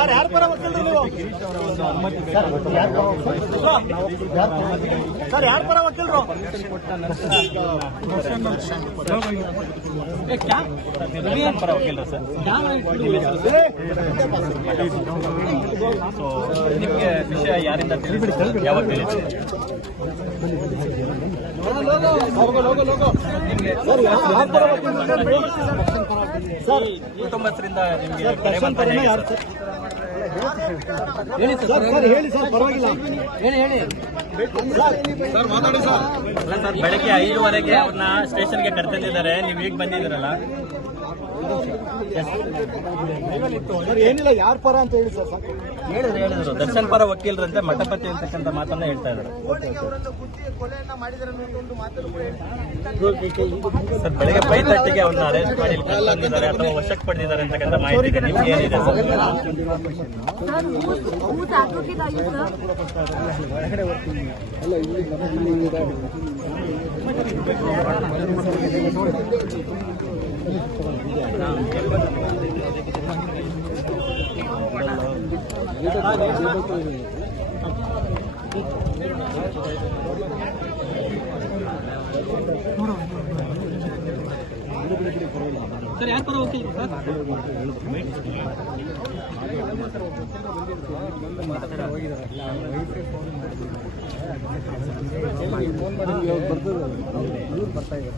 ಯಾರ ಪರ ವಕೀಲರು ನೀವು? ಸರ್ ಯಾರ ಪರ ವಕೀಲರು? ಪರ ವಕೀಲರು ಸರ್. ನಿಮಗೆ ವಿಷಯ ಯಾರಿಂದ ತಿಳಿಸಿ ಯಾವಾಗ ತಿಳಿಸಿ? ಕುಟುಂಬಸ್ಥರಿಂದ ನಿಮಗೆ ಕರೆ ಬಂತಾನೆ ಹೇಳಿ ಸರ್, ಹೇಳಿ ಸರ್, ಪರವಾಗಿಲ್ಲ, ಹೇಳಿ ಸರ್, ಮಾತಾಡಿ ಸರ್. ಅಲ್ಲ ಸರ್, ಬೆಳಗ್ಗೆ 5:15ಗೆ ಅವ್ರನ್ನ ಸ್ಟೇಷನ್ಗೆ ಕರೆತಂದಿದ್ದಾರೆ. ನೀವು ಈಗ ಬಂದಿದ್ದೀರಲ್ಲ? ಸರ್ ಏನಿಲ್ಲ, ಯಾರ ಪರ ಅಂತ ಹೇಳಿ ಸರ್. ಹೇಳಿದ್ರು ದರ್ಶನ್ ಪರ ವಕೀಲರಂತೆ ಮಠಪತಿ ಅಂತಕ್ಕಂಥ ಮಾತನ್ನ ಹೇಳ್ತಾ ಇದ್ದಾರೆ ಸರ್. ಬೆಳಗ್ಗೆ 5:30ಗೆ ಅವ್ರನ್ನ ಅರೆಸ್ಟ್ ಮಾಡಿ ಕರೆತಂದಿದ್ದಾರೆ ಅಥವಾ ವಶಕ್ಕೆ ಪಡೆದಿದ್ದಾರೆ ಅಂತಕ್ಕಂಥ ಮಾಹಿತಿ ಇದೆ. ನಿಮ್ಗೆ ಏನಿದೆ ಸರ್? ಸರ್ ಯಾರ ಪರ ವಕೀಲರು ಸರ್? ಬರ್ತಾ ಇದ್ದಾರೆ.